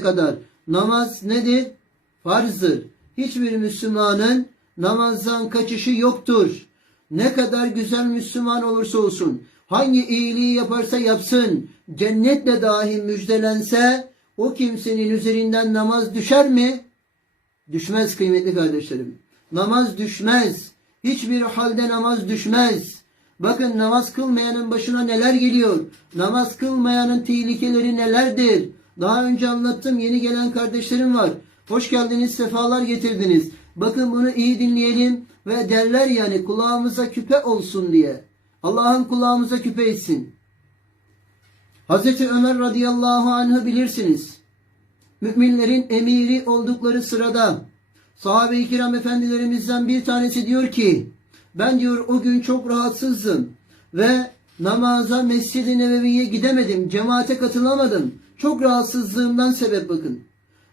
kadar namaz nedir? Farzdır. Hiçbir Müslümanın namazdan kaçışı yoktur. Ne kadar güzel Müslüman olursa olsun, hangi iyiliği yaparsa yapsın, cennetle dahi müjdelense, o kimsenin üzerinden namaz düşer mi? Düşmez kıymetli kardeşlerim. Namaz düşmez. Hiçbir halde namaz düşmez. Bakın namaz kılmayanın başına neler geliyor. Namaz kılmayanın tehlikeleri nelerdir. Daha önce anlattım yeni gelen kardeşlerim var. Hoş geldiniz, sefalar getirdiniz. Bakın bunu iyi dinleyelim ve derler yani kulağımıza küpe olsun diye. Allah'ın kulağımıza küpe etsin. Hazreti Ömer radıyallahu anh'ı bilirsiniz. Müminlerin emiri oldukları sırada sahabe-i kiram efendilerimizden bir tanesi diyor ki ben diyor o gün çok rahatsızdım ve namaza Mescid-i Nebevi'ye gidemedim. Cemaate katılamadım. Çok rahatsızlığımdan sebep bakın.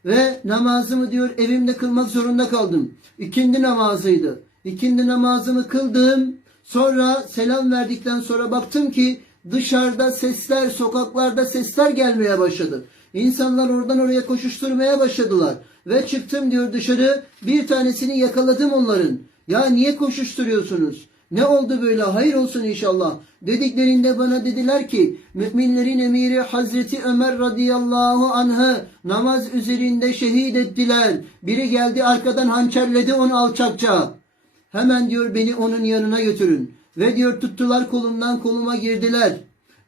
Ve namazımı diyor evimde kılmak zorunda kaldım. İkindi namazıydı. İkindi namazımı kıldım. Sonra selam verdikten sonra baktım ki dışarıda sesler, sokaklarda sesler gelmeye başladı. İnsanlar oradan oraya koşuşturmaya başladılar. Ve çıktım diyor dışarı bir tanesini yakaladım onların. Ya niye koşuşturuyorsunuz? Ne oldu böyle? Hayır olsun inşallah. Dediklerinde bana dediler ki müminlerin emiri Hazreti Ömer radıyallahu anh'ı namaz üzerinde şehit ettiler. Biri geldi arkadan hançerledi onu alçakça. Hemen diyor beni onun yanına götürün. Ve diyor tuttular kolumdan koluma girdiler.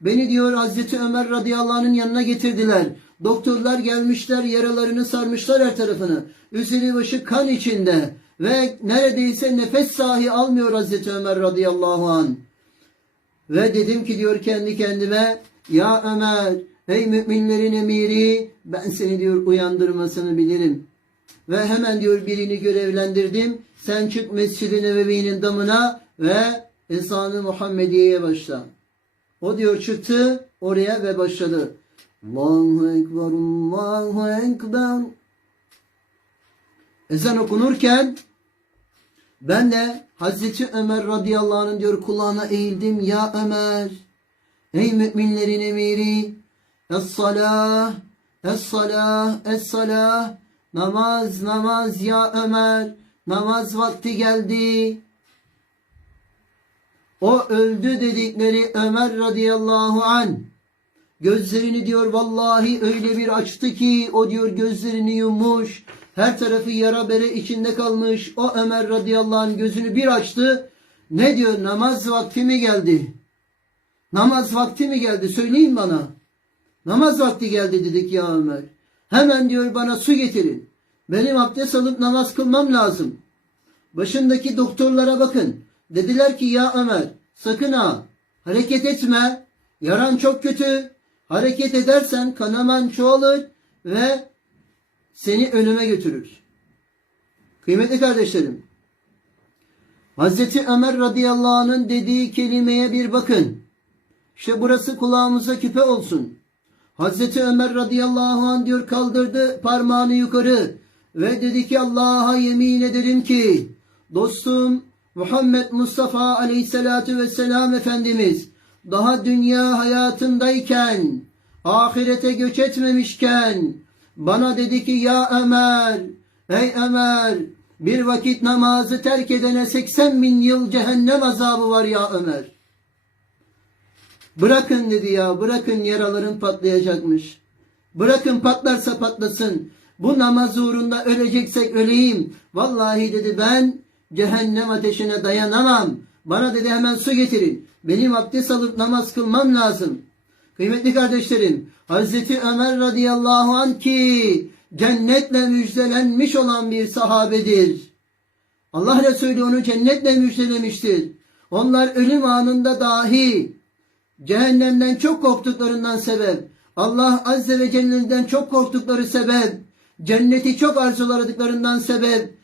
Beni diyor Hazreti Ömer radıyallahu anh'ın yanına getirdiler. Doktorlar gelmişler yaralarını sarmışlar her tarafını. Üzeri başı kan içinde. Ve neredeyse nefes sahi almıyor Hazreti Ömer radıyallahu an. Ve dedim ki diyor kendi kendime ya Ömer ey müminlerin emiri ben seni diyor uyandırmasını bilirim. Ve hemen diyor birini görevlendirdim. Sen çık Mescid-i Nebevi'nin damına ve Esan-ı Muhammediye'ye başla. O diyor çıktı oraya ve başladı. Allahu Ekber, Allahu Ekber. Ezan okunurken ben de Hazreti Ömer radıyallahu anh'ın diyor kulağına eğildim. Ya Ömer, ey müminlerin emiri, es-salah, es-salah, es-salah, namaz, namaz ya Ömer, namaz vakti geldi. O öldü dedikleri Ömer radıyallahu an gözlerini diyor vallahi öyle bir açtı ki o diyor gözlerini yummuş. Her tarafı yara bere içinde kalmış. O Ömer radıyallahu anh gözünü bir açtı. Ne diyor? Namaz vakti mi geldi? Namaz vakti mi geldi? Söyleyin bana. Namaz vakti geldi dedik ya Ömer. Hemen diyor bana su getirin. Benim abdest alıp namaz kılmam lazım. Başındaki doktorlara bakın. Dediler ki ya Ömer sakın ha hareket etme. Yaran çok kötü. Hareket edersen kanaman çoğalır ve seni önüme götürür. Kıymetli kardeşlerim, Hazreti Ömer radıyallahu anh'ın dediği kelimeye bir bakın. İşte burası kulağımıza küpe olsun. Hazreti Ömer radıyallahu anh diyor kaldırdı parmağını yukarı ve dedi ki Allah'a yemin ederim ki dostum Muhammed Mustafa aleyhissalatu vesselam Efendimiz daha dünya hayatındayken ahirete göç etmemişken bana dedi ki ya Ömer, ey Ömer bir vakit namazı terk edene 80 bin yıl cehennem azabı var ya Ömer. Bırakın dedi ya bırakın yaraların patlayacakmış. Bırakın patlarsa patlasın. Bu namaz uğrunda öleceksek öleyim. Vallahi dedi ben cehennem ateşine dayanamam. Bana dedi hemen su getirin. Benim abdest alıp namaz kılmam lazım. Kıymetli kardeşlerim, Hazreti Ömer radıyallahu anh ki cennetle müjdelenmiş olan bir sahabedir. Allah Resulü onu cennetle müjdelemiştir. Onlar ölüm anında dahi cehennemden çok korktuklarından sebep, Allah Azze ve Celle'den çok korktukları sebep, cenneti çok arzuladıklarından sebep,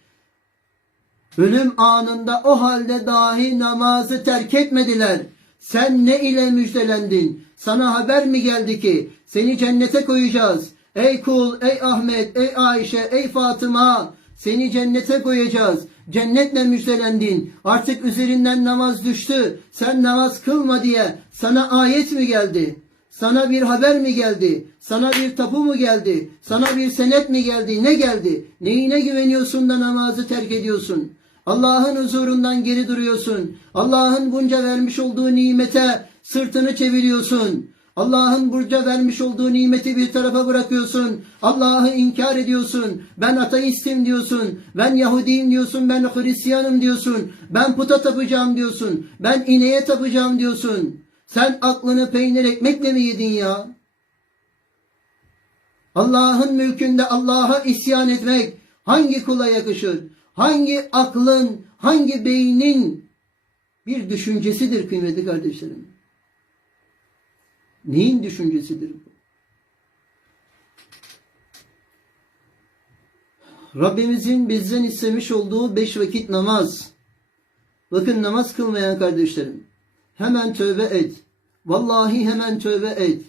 ölüm anında o halde dahi namazı terk etmediler. Sen ne ile müjdelendin? Sana haber mi geldi ki seni cennete koyacağız? Ey kul, ey Ahmet, ey Ayşe, ey Fatıma seni cennete koyacağız. Cennetle müjdelendin. Artık üzerinden namaz düştü. Sen namaz kılma diye sana ayet mi geldi? Sana bir haber mi geldi? Sana bir tapu mu geldi? Sana bir senet mi geldi? Ne geldi? Neyine güveniyorsun da namazı terk ediyorsun? Allah'ın huzurundan geri duruyorsun. Allah'ın bunca vermiş olduğu nimete sırtını çeviriyorsun. Allah'ın burca vermiş olduğu nimeti bir tarafa bırakıyorsun. Allah'ı inkar ediyorsun. Ben ateistim diyorsun. Ben Yahudiyim diyorsun. Ben Hristiyanım diyorsun. Ben puta tapacağım diyorsun. Ben ineğe tapacağım diyorsun. Sen aklını peynir ekmekle mi yedin ya? Allah'ın mülkünde Allah'a isyan etmek hangi kula yakışır? Hangi aklın, hangi beynin bir düşüncesidir kıymetli kardeşlerim? Neyin düşüncesidir bu? Rabbimizin bizden istemiş olduğu beş vakit namaz. Bakın namaz kılmayan kardeşlerim. Hemen tövbe et. Vallahi hemen tövbe et.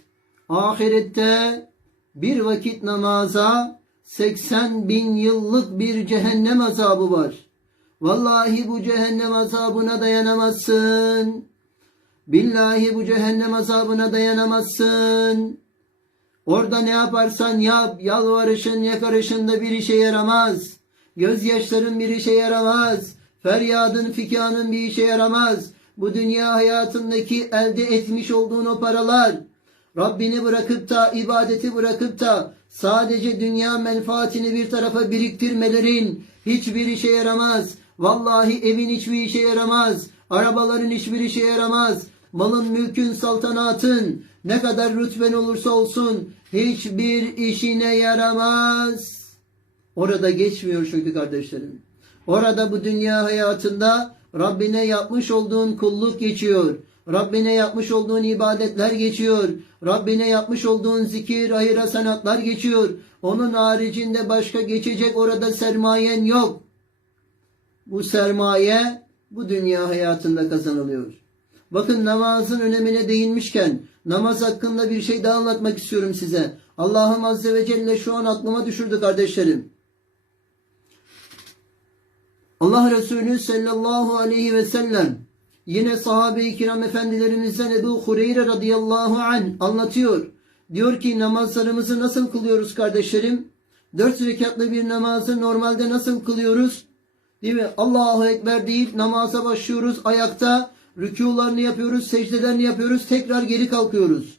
Ahirette bir vakit namaza 80 bin yıllık bir cehennem azabı var. Vallahi bu cehennem azabına dayanamazsın. Billahi bu cehennem azabına dayanamazsın. Orada ne yaparsan yap, yalvarışın, yakarışın da bir işe yaramaz. Gözyaşların bir işe yaramaz. Feryadın, fikanın bir işe yaramaz. Bu dünya hayatındaki elde etmiş olduğun o paralar, Rabbini bırakıp da, ibadeti bırakıp da sadece dünya menfaatini bir tarafa biriktirmelerin hiçbir işe yaramaz. Vallahi evin hiçbir işe yaramaz. Arabaların hiçbir işe yaramaz. Malın, mülkün, saltanatın ne kadar rütben olursa olsun hiçbir işine yaramaz. Orada geçmiyor çünkü kardeşlerim. Orada bu dünya hayatında Rabbine yapmış olduğun kulluk geçiyor. Rabbine yapmış olduğun ibadetler geçiyor. Rabbine yapmış olduğun zikir, hayır sanatlar geçiyor. Onun haricinde başka geçecek orada sermayen yok. Bu sermaye bu dünya hayatında kazanılıyor. Bakın namazın önemine değinmişken namaz hakkında bir şey daha anlatmak istiyorum size. Allah'ım Azze ve Celle şu an aklıma düşürdü kardeşlerim. Allah Resulü sallallahu aleyhi ve sellem yine sahabe-i kiram efendilerimizden Ebu Hureyre radıyallahu an anlatıyor. Diyor ki namazlarımızı nasıl kılıyoruz kardeşlerim? Dört rekatlı bir namazı normalde nasıl kılıyoruz? Değil mi? Allahu Ekber deyip namaza başlıyoruz ayakta. Rükularını yapıyoruz, secdelerini yapıyoruz, tekrar geri kalkıyoruz.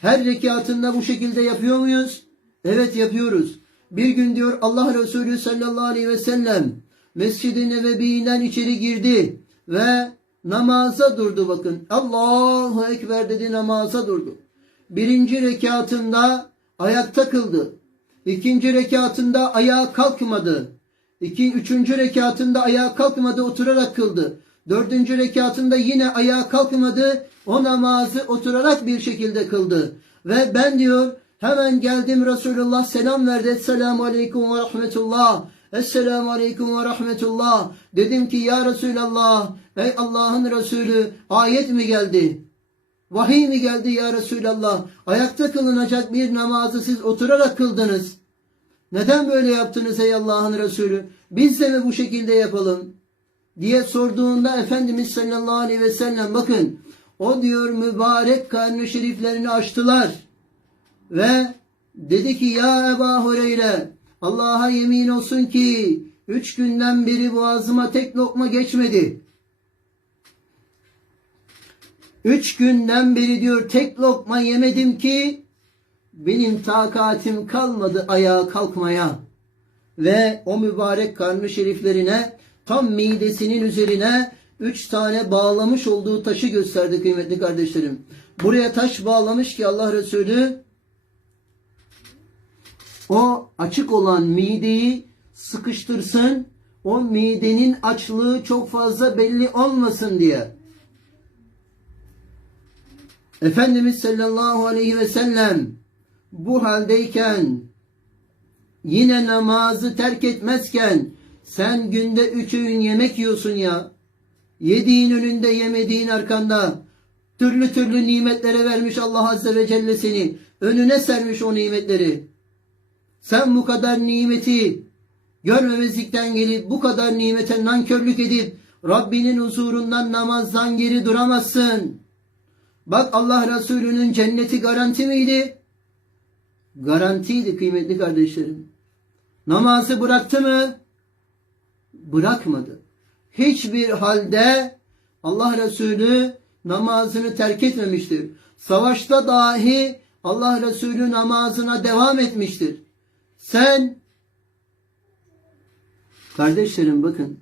Her rekatında bu şekilde yapıyor muyuz? Evet yapıyoruz. Bir gün diyor Allah Resulü sallallahu aleyhi ve sellem Mescid-i Nebevi'den içeri girdi ve namaza durdu bakın. Allahu Ekber dedi namaza durdu. Birinci rekatında ayakta kıldı. İkinci rekatında ayağa kalkmadı. İki, üçüncü rekatında ayağa kalkmadı oturarak kıldı. Dördüncü rekatında yine ayağa kalkmadı. O namazı oturarak bir şekilde kıldı. Ve ben diyor hemen geldim Resulullah selam verdi. Esselamu Aleyküm ve Rahmetullah. Esselamu Aleyküm ve Rahmetullah. Dedim ki ya Resulallah ey Allah'ın Resulü ayet mi geldi? Vahiy mi geldi ya Resulallah? Ayakta kılınacak bir namazı siz oturarak kıldınız. Neden böyle yaptınız ey Allah'ın Resulü? Biz de mi bu şekilde yapalım? diye sorduğunda Efendimiz sallallahu aleyhi ve sellem bakın o diyor mübarek karnı şeriflerini açtılar ve dedi ki ya Ebu Hureyre Allah'a yemin olsun ki üç günden beri boğazıma tek lokma geçmedi. Üç günden beri diyor tek lokma yemedim ki benim takatim kalmadı ayağa kalkmaya. Ve o mübarek karnı şeriflerine tam midesinin üzerine üç tane bağlamış olduğu taşı gösterdi kıymetli kardeşlerim. Buraya taş bağlamış ki Allah Resulü o açık olan mideyi sıkıştırsın. O midenin açlığı çok fazla belli olmasın diye. Efendimiz sallallahu aleyhi ve sellem bu haldeyken yine namazı terk etmezken sen günde üç öğün yemek yiyorsun ya. Yediğin önünde yemediğin arkanda. Türlü türlü nimetlere vermiş Allah Azze ve Celle seni. Önüne sermiş o nimetleri. Sen bu kadar nimeti görmemezlikten gelip bu kadar nimete nankörlük edip Rabbinin huzurundan namazdan geri duramazsın. Bak Allah Resulü'nün cenneti garanti miydi? Garantiydi kıymetli kardeşlerim. Namazı bıraktı mı? Bırakmadı. Hiçbir halde Allah Resulü namazını terk etmemiştir. Savaşta dahi Allah Resulü namazına devam etmiştir. Sen kardeşlerim bakın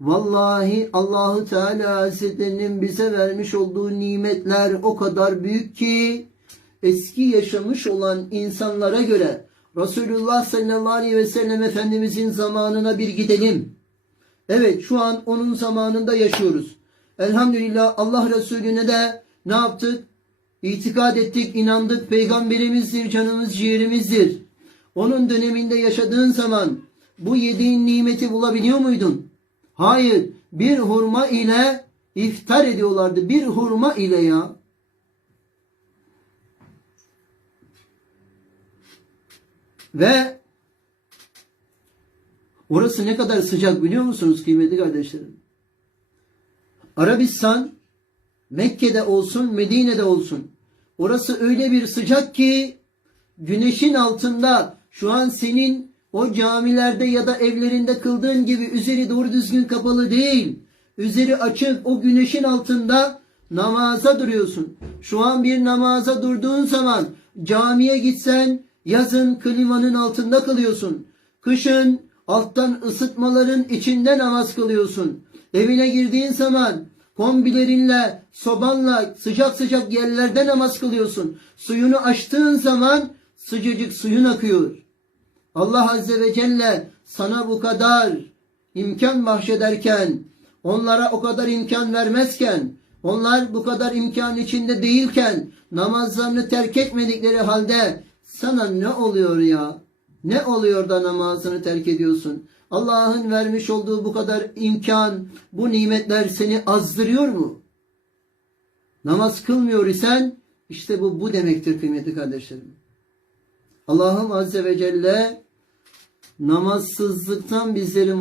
vallahi Allahu Teala Hazretlerinin bize vermiş olduğu nimetler o kadar büyük ki eski yaşamış olan insanlara göre Resulullah sallallahu aleyhi ve sellem Efendimizin zamanına bir gidelim. Evet şu an onun zamanında yaşıyoruz. Elhamdülillah Allah Resulüne de ne yaptık? İtikad ettik, inandık. Peygamberimizdir, canımız, ciğerimizdir. Onun döneminde yaşadığın zaman bu yediğin nimeti bulabiliyor muydun? Hayır. Bir hurma ile iftar ediyorlardı. Bir hurma ile ya. Ve orası ne kadar sıcak biliyor musunuz kıymetli kardeşlerim? Arabistan Mekke'de olsun, Medine'de olsun. Orası öyle bir sıcak ki güneşin altında şu an senin o camilerde ya da evlerinde kıldığın gibi üzeri doğru düzgün kapalı değil. Üzeri açık o güneşin altında namaza duruyorsun. Şu an bir namaza durduğun zaman camiye gitsen yazın klimanın altında kalıyorsun. Kışın alttan ısıtmaların içinde namaz kılıyorsun. Evine girdiğin zaman kombilerinle, sobanla sıcak sıcak yerlerde namaz kılıyorsun. Suyunu açtığın zaman sıcacık suyun akıyor. Allah Azze ve Celle sana bu kadar imkan bahşederken, onlara o kadar imkan vermezken, onlar bu kadar imkan içinde değilken, namazlarını terk etmedikleri halde sana ne oluyor ya? Ne oluyor da namazını terk ediyorsun? Allah'ın vermiş olduğu bu kadar imkan, bu nimetler seni azdırıyor mu? Namaz kılmıyor isen işte bu bu demektir kıymetli kardeşlerim. Allah'ım Azze ve Celle namazsızlıktan bizleri